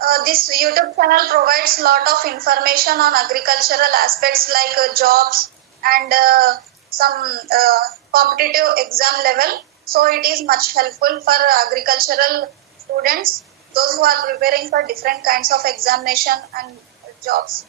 This YouTube channel provides lot of information on agricultural aspects like jobs and some competitive exam level. So it is much helpful for agricultural students, those who are preparing for different kinds of examination and jobs.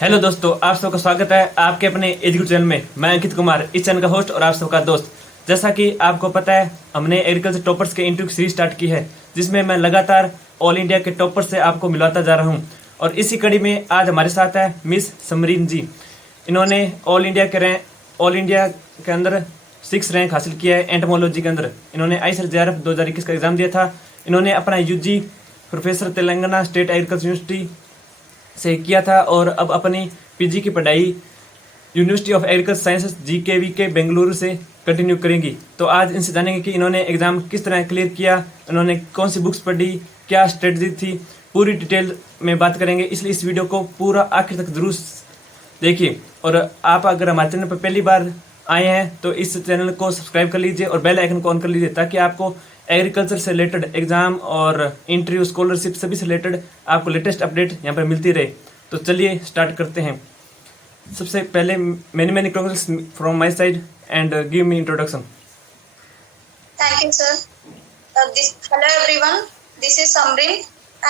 Hello दोस्तों, आप सबका स्वागत है आपके अपने education channel में। मैं अंकित कुमार, इस चैनल का होस्ट और आप सबका दोस्त। जैसा कि आपको पता है, हमने एग्रीकल्चर टॉपर्स के इंटरव्यू सीरीज स्टार्ट की है, जिसमें मैं लगातार ऑल इंडिया के टॉपर्स से आपको मिलवाता जा रहा हूं। और इसी कड़ी में आज हमारे साथ है मिस समरीन जी। इन्होंने ऑल इंडिया के अंदर 6 रैंक हासिल किया है एंटोमोलॉजी के अंदर। इन्होंने ICER JRF 2021 का एग्जाम दिया था। इन्होंने अपना UG professor Telangana state agriculture university से किया था और अब अपनी PG की पढ़ाई university of agriculture sciences GKVK Bengaluru से कंटिन्यू करेंगी। तो आज इनसे जानेंगे कि इन्होंने एग्ज़ाम किस तरह क्लियर किया, इन्होंने कौन सी बुक्स पढ़ी, क्या स्ट्रेटजी थी, पूरी डिटेल में बात करेंगे। इसलिए इस वीडियो को पूरा आखिर तक जरूर देखिए। और आप अगर हमारे चैनल पर पहली बार आए हैं तो इस चैनल को सब्सक्राइब कर लीजिए और बेल आइकन को ऑन कर लीजिए, ताकि आपको एग्रीकल्चर से रिलेटेड एग्जाम और इंटरव्यू, स्कॉलरशिप सभी से रिलेटेड आपको लेटेस्ट अपडेट यहाँ पर मिलती रहे। तो चलिए स्टार्ट करते हैं। सबसे पहले many Congress from my side and give me introduction. Thank you, sir. Hello everyone. This is Samrin.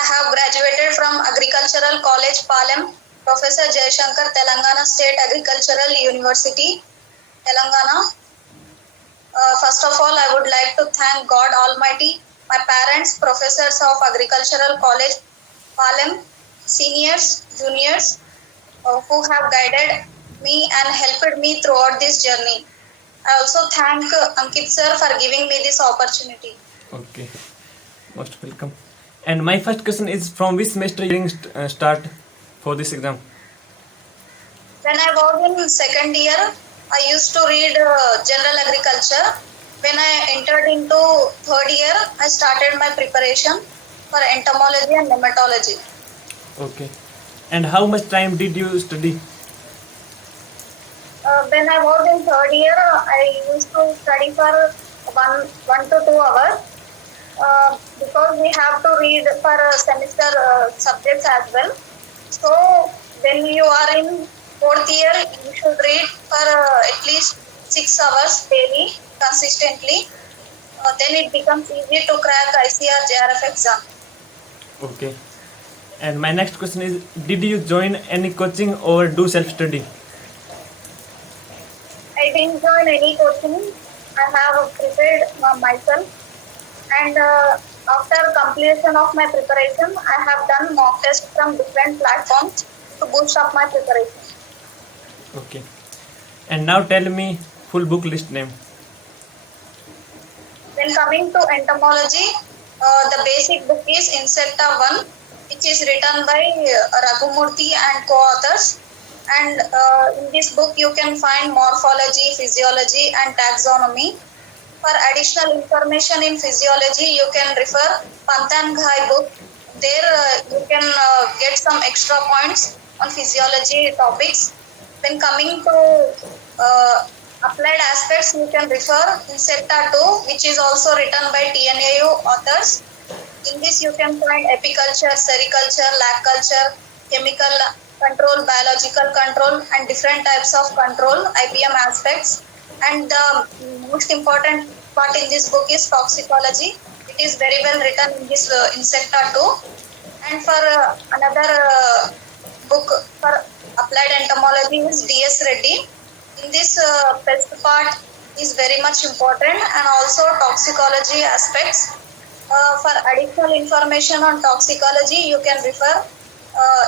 I have graduated from Agricultural College Palem, Professor Jayashankar, Telangana State Agricultural University, Telangana. First of all, I would like to thank God Almighty, my parents, professors of Agricultural College Palem, seniors, juniors, who have guided me and helped me throughout this journey. I also thank Ankit sir for giving me this opportunity. Okay, most welcome. And my first question is, from which semester you start for this exam? When I was in second year, I used to read general agriculture. When I entered into third year, I started my preparation for entomology and nematology. Okay. And how much time did you study? When I was in third year, I used to study for one to 2 hours because we have to read for semester subjects as well. So when you are in fourth year, you should read for at least 6 hours daily, consistently. Then it becomes easy to crack ICER JRF exam. Okay. And my next question is, did you join any coaching or do self-study? I didn't join any coaching. I have prepared myself. And after completion of my preparation, I have done mock tests from different platforms to boost up my preparation. Okay. And now tell me full book list name. When coming to entomology, the basic book is Insecta 1, which is written by Raghumurthy and co-authors. And in this book, you can find morphology, physiology, and taxonomy. For additional information in physiology, you can refer Pantan Ghai book. There you can get some extra points on physiology topics. When coming to applied aspects, you can refer Insecta 2, which is also written by TNAU authors. In this, you can find apiculture, sericulture, lag culture, chemical control, biological control, and different types of control, IPM aspects. And the most important part in this book is toxicology. It is very well written in this Insecta 2. And for another book for applied entomology is DS Reddy. In this pest part is very much important, and also toxicology aspects. For additional information on toxicology, you can refer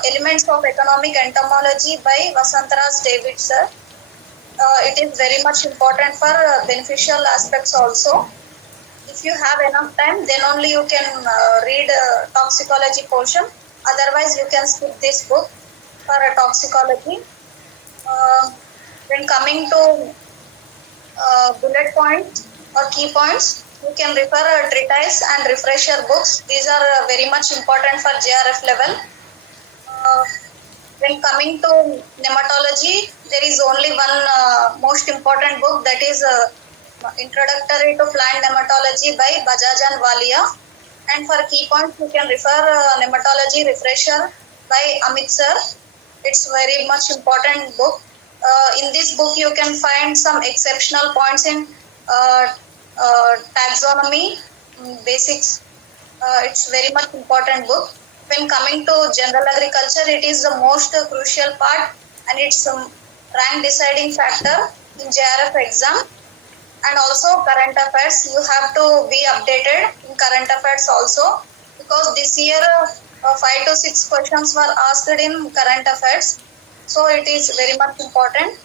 Elements of Economic Entomology by Vasantaraj David sir. It is very much important for beneficial aspects also. If you have enough time, then only you can read toxicology portion. Otherwise, you can skip this book for toxicology. When coming to bullet points or key points, you can refer treatise and refresher books. These are very much important for JRF level. When coming to nematology, there is only one most important book, that is Introductory to Plant Nematology by Bajaj and Walia. And for key points, you can refer Nematology Refresher by Amit sir. It's very much important book. In this book, you can find some exceptional points in uh, taxonomy, basics. It's very much important book. When coming to general agriculture, it is the most crucial part, and it's rank deciding factor in JRF exam. And also current affairs, you have to be updated in current affairs also, because this year 5 to 6 questions were asked in current affairs, so it is very much important.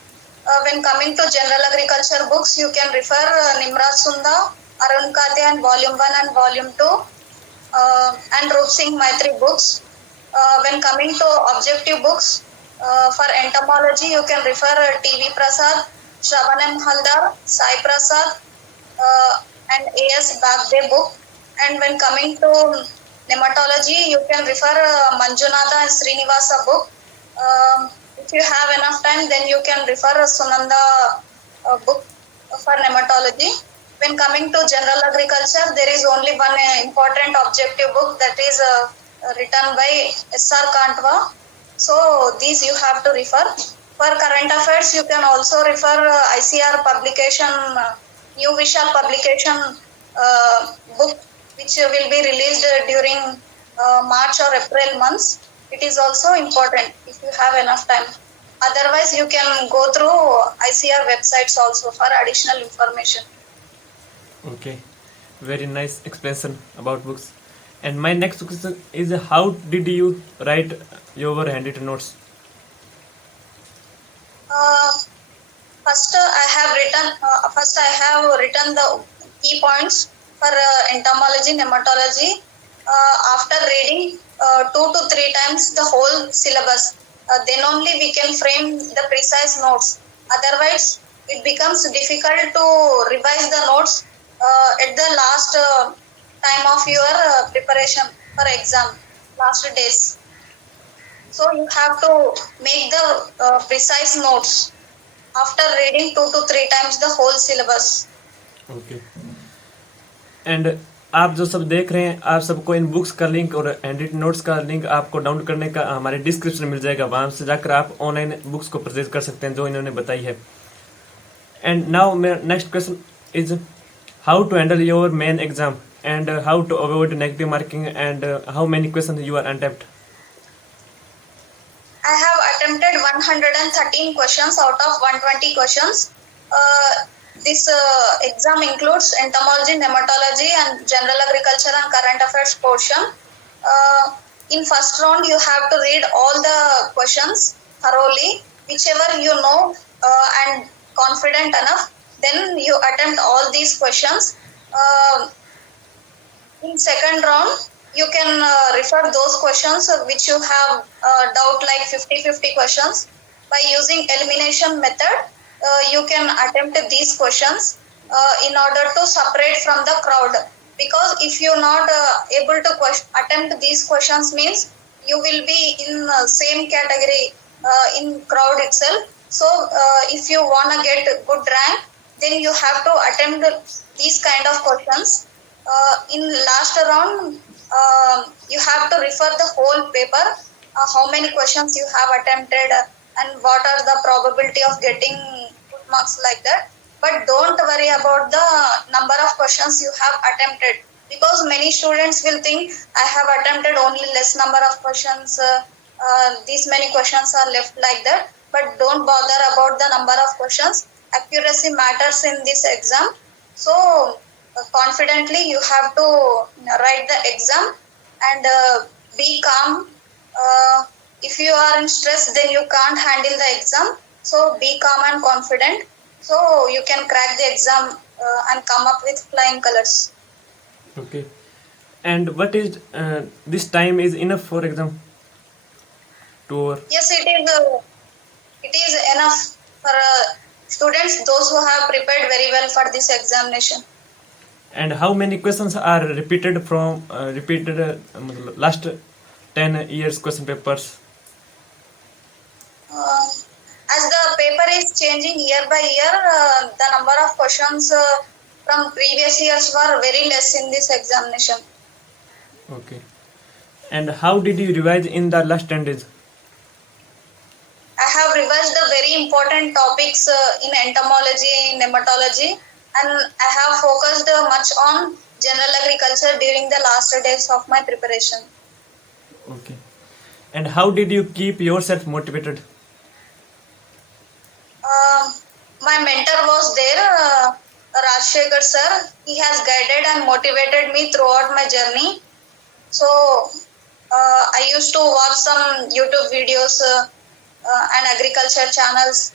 When coming to general agriculture books, you can refer Nimraj Sunda, Arun Kate and volume 1 and volume 2, and Rup Singh Maitri books. When coming to objective books, for entomology, you can refer T.V. Prasad, Shravan M. Haldar, Sai Prasad, and A.S. Bagde book. And when coming to nematology, you can refer Manjunatha and Srinivasa book. If you have enough time, then you can refer Sunanda book for nematology. When coming to general agriculture, there is only one important objective book, that is written by S.R. Kantwa. So these you have to refer. For current affairs, you can also refer ICR publication, New Vishal publication book, which will be released during March or April months. It is also important if you have enough time. Otherwise, you can go through ICR websites also for additional information. Okay, very nice explanation about books. And my next question is, how did you write your handwritten notes? First, I have written the key points for entomology, nematology. After reading 2 to 3 times the whole syllabus, then only we can frame the precise notes. Otherwise, it becomes difficult to revise the notes at the last time of your preparation for exam, last days. So you have to make the precise notes after reading 2 to 3 times the whole syllabus. Okay and आप जो सब देख रहे हैं, आप सबको इन books का link और हैंड नोट्स का लिंक आपको डाउनलोड करने का हमारे डिस्क्रिप्शन में मिल जाएगा। वहाँ से जाकर आप ऑनलाइन बुक्स को परचेज कर सकते हैं जो इन्होंने बताई है। एंड नाउ मेरा next question is, how to handle your main exam and how to avoid negative marking and how many question you are attempt? I have attempted 113 questions out of 120 questions. This exam includes entomology, nematology, and general agriculture and current affairs portion. In first round, you have to read all the questions thoroughly, whichever you know and confident enough. Then you attempt all these questions. In second round, you can refer those questions which you have doubt, like 50-50 questions. By using elimination method, you can attempt these questions in order to separate from the crowd. Because if you're not able to attempt these questions, means you will be in same category in crowd itself. So if you want to get good rank, then you have to attempt these kind of questions. In last round, you have to refer the whole paper, how many questions you have attempted, and what are the probability of getting good marks, like that. But don't worry about the number of questions you have attempted, because many students will think, I have attempted only less number of questions, these many questions are left, like that. But don't bother about the number of questions. Accuracy matters in this exam. So confidently you have to write the exam, and be calm. If you are in stress, then you can't handle the exam. So be calm and confident, so you can crack the exam and come up with flying colors. Okay. And what is this time is enough for exam? Yes, it is enough for students, those who have prepared very well for this examination. And how many questions are repeated from last 10 years question papers? Uh, as the paper is changing year by year, the number of questions from previous years were very less in this examination. Okay. And how did you revise in the last 10 days? I have revised the very important topics in entomology, nematology, and I have focused much on general agriculture during the last days of my preparation. Okay. And how did you keep yourself motivated? Um, my mentor was there, Rajshekhar sir. He has guided and motivated me throughout my journey. So I used to watch some YouTube videos and agriculture channels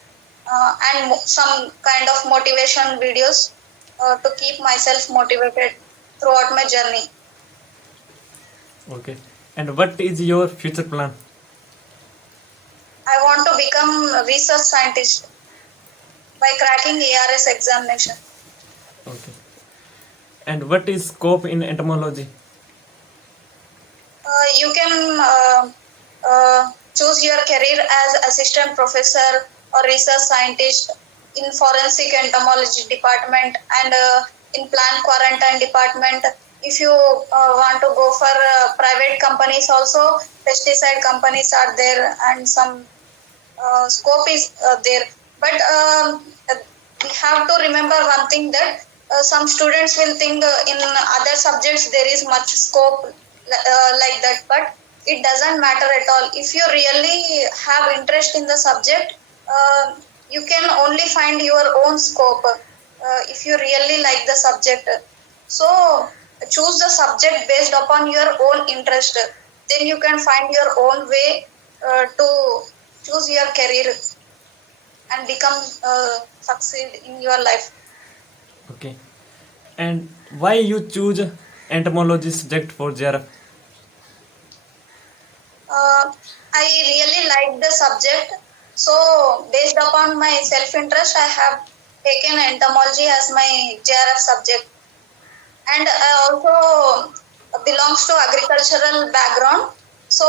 and some kind of motivation videos to keep myself motivated throughout my journey. Okay. And what is your future plan? I want to become a research scientist by cracking ARS examination. Okay. And what is scope in entomology? You can choose your career as assistant professor or research scientist in forensic entomology department and in plant quarantine department. If you want to go for private companies also, pesticide companies are there and some scope is there. But we have to remember one thing that some students will think in other subjects there is much scope like that, but it doesn't matter at all. If you really have interest in the subject, you can only find your own scope if you really like the subject. So choose the subject based upon your own interest. Then you can find your own way to choose your career and become succeed in your life. Okay. And why you choose entomology subject for JRF? I really like the subject, so based upon my self interest, I have taken entomology as my JRF subject, and I also belongs to agricultural background. So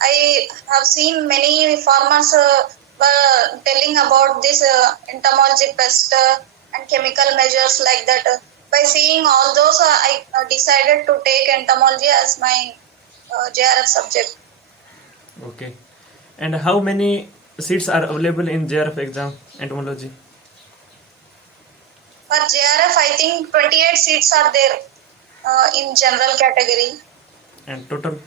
I have seen many farmers were telling about this entomology pest and chemical measures like that. By seeing all those, I decided to take entomology as my JRF subject. Okay. And how many seats are available in JRF exam entomology? For JRF, I think 28 seats are there in general category. And total?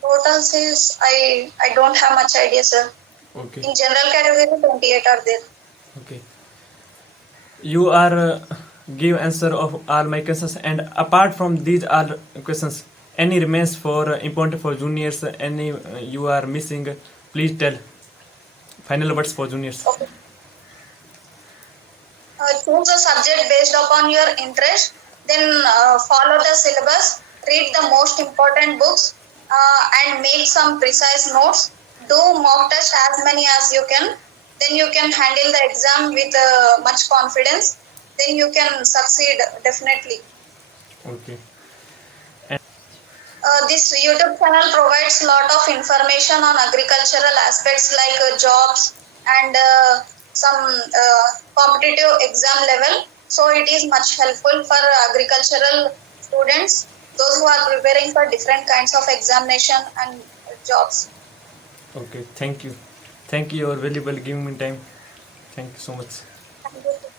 Total seats, I don't have much idea, sir. Okay. In general category, 28 are there. Okay. You are give answer of all my questions, and apart from these all questions, any remains for important for juniors, any you are missing, please tell. Final words for juniors. Okay. Choose a subject based upon your interest, then follow the syllabus, read the most important books, and make some precise notes. Do mock test as many as you can. Then you can handle the exam with much confidence. Then you can succeed definitely. Okay. This YouTube channel provides a lot of information on agricultural aspects like jobs and some competitive exam level. So it is much helpful for agricultural students, those who are preparing for different kinds of examination and jobs. Okay. Thank you. Thank you. Your valuable giving me time. Thank you so much. Thank you.